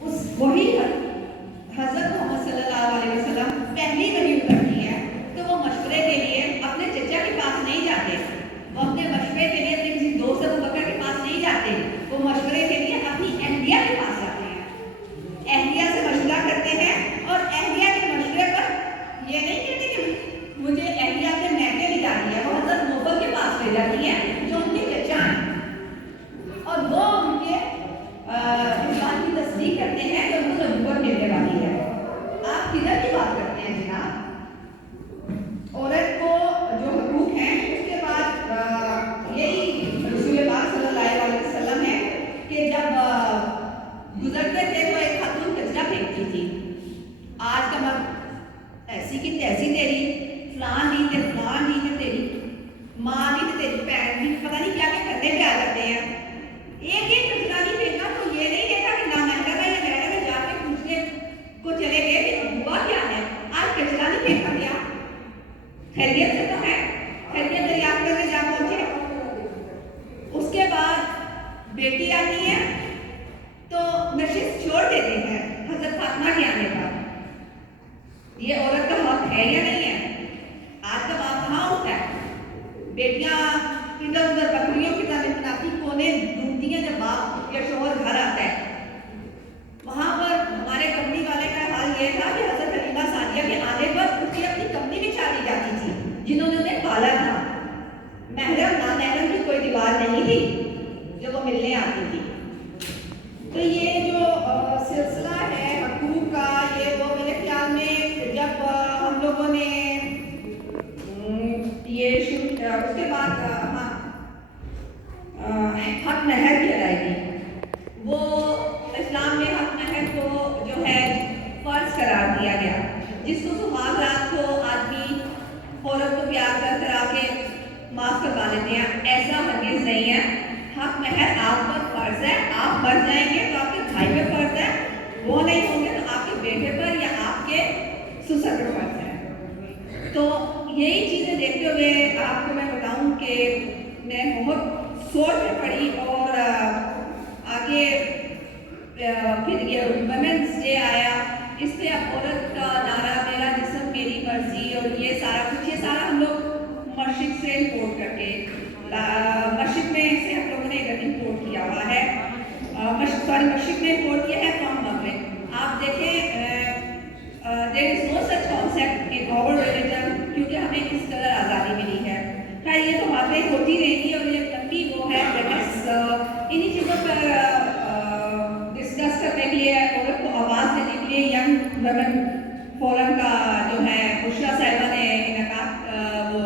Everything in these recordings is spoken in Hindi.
उस वही हजरत मोहम्मद सल्लल्लाहु अलैहि वसल्लम पहली वही उतरती है तो वो मशवरे के लिए अपने चचा के पास नहीं जाते, वो अपने मशवरे के लिए अपने किसी दोस्त अबू बकर के पास नहीं जाते, वो मशवरे के लिए अपनी अहलिया के पास जाते हैं, अहलिया से मशवरा करते हैं और अहलिया के मशवरे पर ये नहीं कहते कि मुझे अहलिया के मैके ले जानी है, वो हजरत नौफल के पास ले जाती है जो उनके चचा हैं और वो उनके इस बात की तस्दीक करते हैं कि उनको नबूवत मिलने वाली है। आप किधर की बात करते हैं जनाब? औरत को जो हुकूक हैं उसके बाद यही रसूल पाक सल्लल्लाहु अलैहि वसल्लम है कि जब गुजरते थे तो एक खातून कचरा फेंकती थी, आज का मत ऐसी की तैसी तेरी, फलां नहीं थे फलां नहीं थे तेरी माँ नहीं थे तेरी भैन नहीं, पता नहीं क्या क्या करने पे आ जाते हैं। एक एक कचरा नहीं फेंका तो ये नहीं देखा कि ना महंगा है या महंगा में जाके पूछने को चले गए कि हुआ क्या है, आज कचरा नहीं फेंका गया, खैरियत से तो है, खैरियत दरियाफ्त करने जा पहुंचे। उसके बाद बेटी आती है तो नशिश छोड़ देते हैं हजरत फातिमा के आने का। ये औरत का हक है या नहीं है? आज का बाप कहाँ होता है? बेटियां इधर उधर बकरियों की तरह नाती कोने ढूंढती हैं, जब बाप या शोहर घर आता है। वहां पर हमारे कंपनी वाले का हाल ये था कि हजरत हलीमा सादिया के आने पर उसकी अपनी कंपनी भी छाड़ी जाती थी जिन्होंने उन्हें पाला था। महरम ना महरम की कोई दीवार नहीं थी जो वो मिलने आती थी। तो ये जो सिलसिला है हकूक का, ये वो मेरे ख्याल में जब हम लोगों ने ये उसके बाद हक नहर की अदायगी, वो इस्लाम में हक नहर को जो है फर्ज करार दिया गया, जिसको सुहाग रात को आदमी औरत को प्यार कर करा के माफ करवा लेते हैं, ऐसा हरगिज़ नहीं है। हक नहर आप पर फर्ज है, आप मर जाएंगे तो आपके भाई पे फर्ज है, वो नहीं होंगे तो आपके बेटे पर या आपके ससुर पर फर्ज है। तो यही चीज़ें देखते हुए आपको मैं बताऊं कि मैं बहुत सोच में पड़ी और आगे फिर ये वुमेन्स डे आया, इस पर अब औरत का नारा मेरा जिस्म मेरी मर्जी और ये सारा कुछ, ये सारा हम लोग मस्जिद से इम्पोर्ट करके मस्जिद में से हम लोगों ने इम्पोर्ट किया हुआ है, मस्जिद में इम्पोर्ट किया है फ्रॉम मगरिब। आप देखें there is no such concept in our religion, क्योंकि हमें इस कदर आज़ादी मिली है। खैर ये तो बातें होती रहेगी और ये लंबी वो है इन्हीं चीज़ों पर डिस्कस करने के लिए, औरत को आवाज़ देने के लिए यंग वुमेन फोरम का जो है बुशरा साहिबा ने वो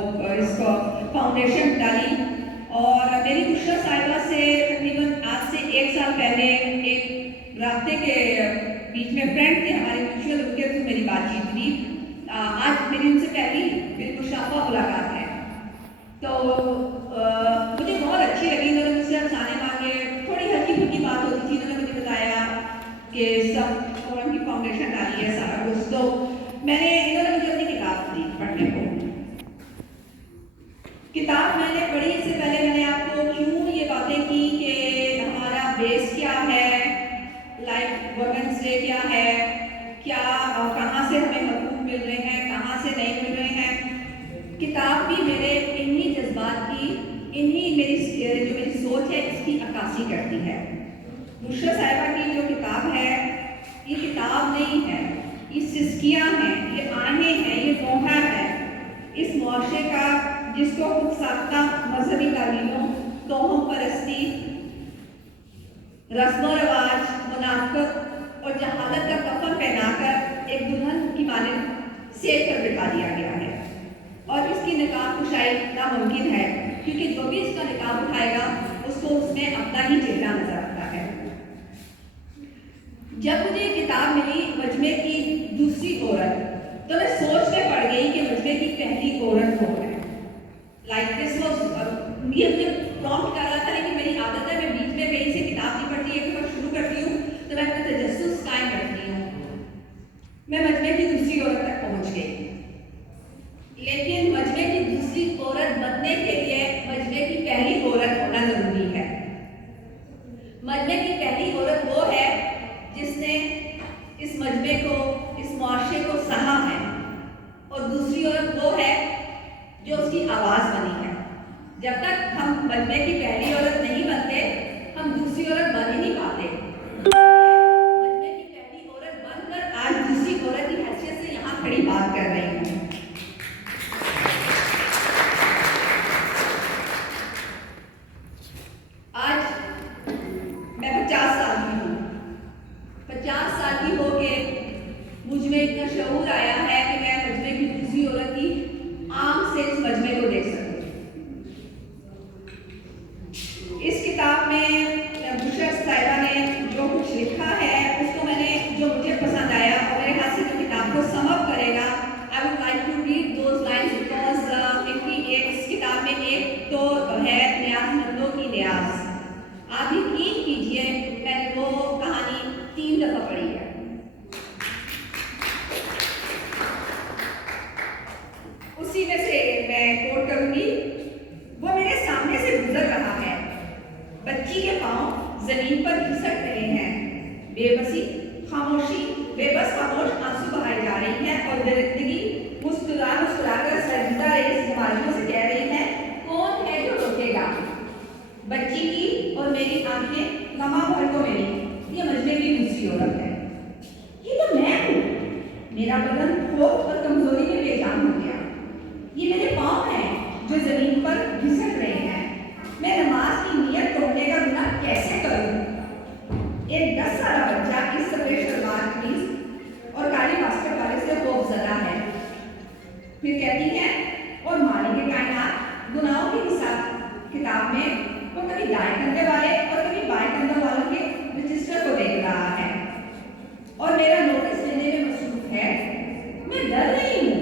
इसको फाउंडेशन डाली और मेरी बुशरा साहिबा से तकरीबन आज से 1 साल पहले एक रास्ते के बीच में फ्रेंड थे हमारे म्यूचुअल, उनके थ्रू मेरी बातचीत हुई। आज मेरी उनसे पहली बिल्कुल शाफा मुलाकात है। तो मुझे बहुत अच्छी लगी, उन्होंने मुझसे अफसाने मांगे, थोड़ी हल्की फुल्की बात होती थी, उन्होंने मुझे बताया कि सब फोरम की फाउंडेशन डाली है सारा कुछ। तो इन्होंने मुझे अपनी किताब दी पढ़ने को। किताब मैंने पढ़ी, इससे पहले मैंने आपको क्यों ये बातें की कि हमारा बेस क्या है, लाइक वुमेन्स डे क्या है, क्या कहाँ से हमें हकूक मिल रहे हैं, कहाँ से नहीं मिल रहे हैं। किताब भी मेरे इन्हीं जज्बात की, इन्हीं मेरी सोच है इसकी अक्कासी करती है। बुशरा साहिबा की जो किताब है ये किताब नहीं है, ये सिस्कियाँ हैं, ये आहें हैं, ये दोहा है इस मुआशरे का जिसको खुद साख्ता मजहबी तालीमों, तोहम परस्ती, रस्म रवाज, मुनाफकत और जहालत का कफन पहनाकर एक दुल्हन की मानिंद सेक कर बिठा दिया गया है और इसकी निकाब कुशाई नामुमकिन है, क्योंकि जो भी इसका निकाब उठाएगा उसको उसमें अपना ही चेहरा नजर आता है। जब मुझे किताब मिली मजमे की दूसरी औरत, तो मैं सोच में पड़ गई कि मजमे की पहली औरत कौन है। लाइक दिस वाज ये मुझे प्रॉम्प्ट कर रहा था, लेकिन मेरी आदत है मैं बीच में कहीं से किताब नहीं पढ़ती, एक बार शुरू करती हूँ तो मैं अपना तजस्सुस कायम रखती हूँ। मैं मजमे की दूसरी औरत तक पहुँच गई, लेकिन मजमे की दूसरी औरत बनने के लिए मजमे की पहली औरत होना जरूरी है। मजमे की पहली औरत वो है जिसने 50 साल की हूँ। 50 साल की होके मुझ में इतना शऊर आया है कि मैं मजमे की दूसरी औरत की आंख से इस मजमे को देख सकूँ। इस किताब में बुशरा साहिबा ने जो कुछ लिखा है उसको मैंने, जो मुझे पसंद आया और मेरे हाथ से जो किताब को सम अप करेगा, I would like to read those lines because इस किताब में एक तो है न्याज़मंदों की न्याज। आप यकीन कीजिए मैंने वो कहानी 3 दफा पढ़ी है। उसी में से मैं कोट करूंगी। वो मेरे सामने से गुजर रहा है, बच्ची के पांव जमीन पर घिसक रहे हैं, बेबसी, खामोशी, बेबस खामोश आंसू बहाई जा रही है और जिंदगी मुस्कुरा मुस्कुरा कर सर्जिदा रेस जमालियों से कह रही है, कौन है जो रोकेगा? बच्ची की और मेरी आंखें गमा भर को मेरी, ये मजमे की दूसरी औरत है। ये तो मैं हूँ। मेरा बदन खौफ और कमजोरी में बेजान हो गया। ये मेरे पांव हैं जो जमीन पर घिसक रहे हैं। मैं नमाज की नियत तोड़ने का गुनाह कैसे करूं? एक 10 साल बच्चा इस सफेद सलवार कमीज और काली बास्केट वाले से खौफजदा है। फिर कहती है, और मालिक कायनात गुनाहों की हिसाब किताब में वो कभी दाएं कंधे वाले और कभी बाएं कंधे वालों के रजिस्टर को देख रहा है और मेरा नोटिस लेने में मसरूफ है। मैं डर रही हूँ,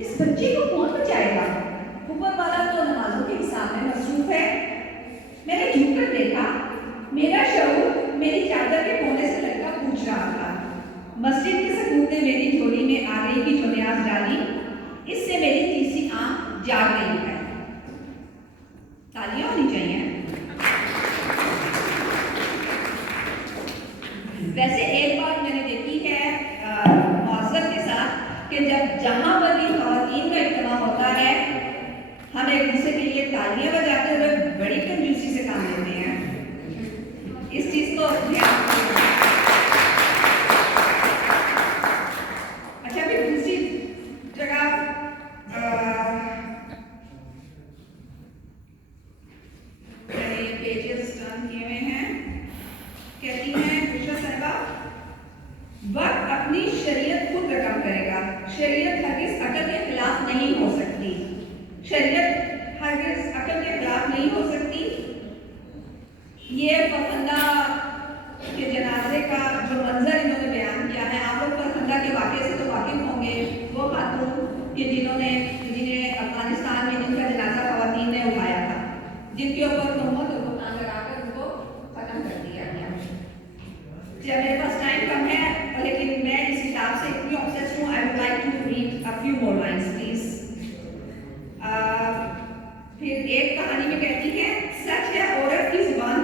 इस बच्चे को कौन बचाएगा? ऊपर वाला तो नमाजों के हिसाब में मसरूफ है। मैंने झुककर देखा, मेरा शऊर मेरी चादर के कोने से लड़का पूछ रहा था। मस्जिद के सकूत ने मेरी झोली में आ गई की जो न्याज डाली, इससे मेरी तीसरी आंख जाग गई है। तालियां होनी चाहिए। वैसे एक बात मैंने देखी है मौजूद के साथ कि जब जहां पर भी खवातीन का इज्तिमा होता है, हम एक दूसरे के लिए तालियां बजाते हुए बड़ी कंजूसी से काम लेते हैं। इस चीज को ध्यान रखिए। अच्छा, फिर दूसरी जगह मैंने ये पेजेस टर्न किए हुए हैं। कहती हैं बुशरा साहिबा, वक्त अपनी शरीयत खुद रकम करेगा। शरीयत हरगिज अकल के खिलाफ नहीं हो सकती। शरीयत हरगिज अकल के खिलाफ नहीं हो सकती। ये फरखंदा के जनाजे का जो मंजर इन्होंने बयान किया है, आप लोग फरखंदा के वाक़े से तो वाकिफ होंगे। वो खातून कि जिन्हें अफगानिस्तान में जिनका जनाजा खवातीन ने उठाया था, जिनके ऊपर तोहमत और बुहतान लगाकर उनको खत्म कर दिया गया। जब मेरे पास टाइम कम है, लेकिन मैं इस किताब से इतनी ऑब्सेस्ड हूँ, I would like to read a few more lines please. फिर एक कहानी में कहती है, सच है औरत की जुबान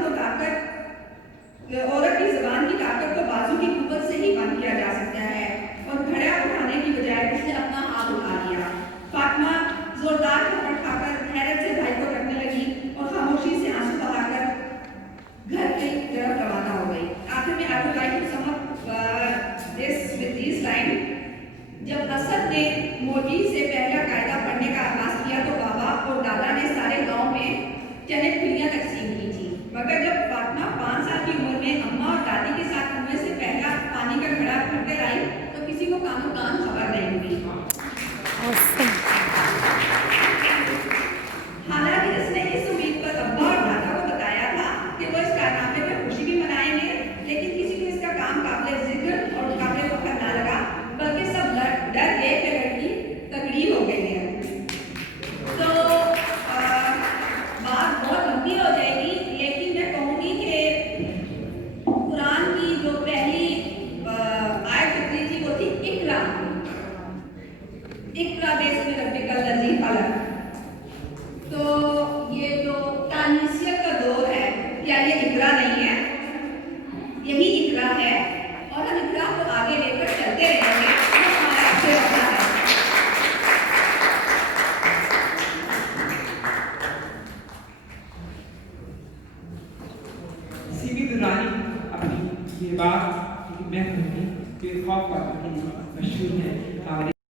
की ताकत को बाजू की कुव्वत से ही बंद किया जा सकता है, और घड़ा उठाने की बजाय उसने अपना हाथ उठा लिया। फातिमा जोरदार थप्पड़ खाकर हैरत से भाई को रखने लगी और खामोशी से आंसू बहाकर घर की तरफ रवाना हो गई। आखिर में I would like to sum up this with this line. जब असद ने मौलवी से पहला कायदा पढ़ने का आगाज किया तो बाबा और दादा ने सारे गांव में चने फुलियां तकसीम की थी, मगर जब फातिमा 5 साल की उम्र में अम्मा और दादी के साथ कुएं से पहला पानी का घड़ा भरकर आई तो किसी को कानो कान खबर नहीं हुई। हालांकि उसने इस उम्मीद पर अब्बा और दादा को बताया था कि वो इस कारनामे में खुशी भी मनाएंगे, लेकिन किसी को इसका काम काबिल जिक्र और काबिल फख्र ना लगा, बल्कि सब डर गए कि लड़की तगड़ी हो गई है। तो बात बहुत लंबी हो जाएगी, लेकिन मैं कहूँगी कि कुरान की जो पहली आयत उतरी थी वो थी इकरा। इकरा बेस्म रब्बिकल लज़ी खलक़। तो ये जो तानीसियत का दौर है, क्या ये इकरा नहीं है? यही इकरा है, और हम इकरा को आगे लेकर चलते रहेंगे। हमारा अच्छे होता है। सीमी दुरानी अपनी ये बात कि मैं कहूँगी कि खौफ वालों के लिए मशहूर है।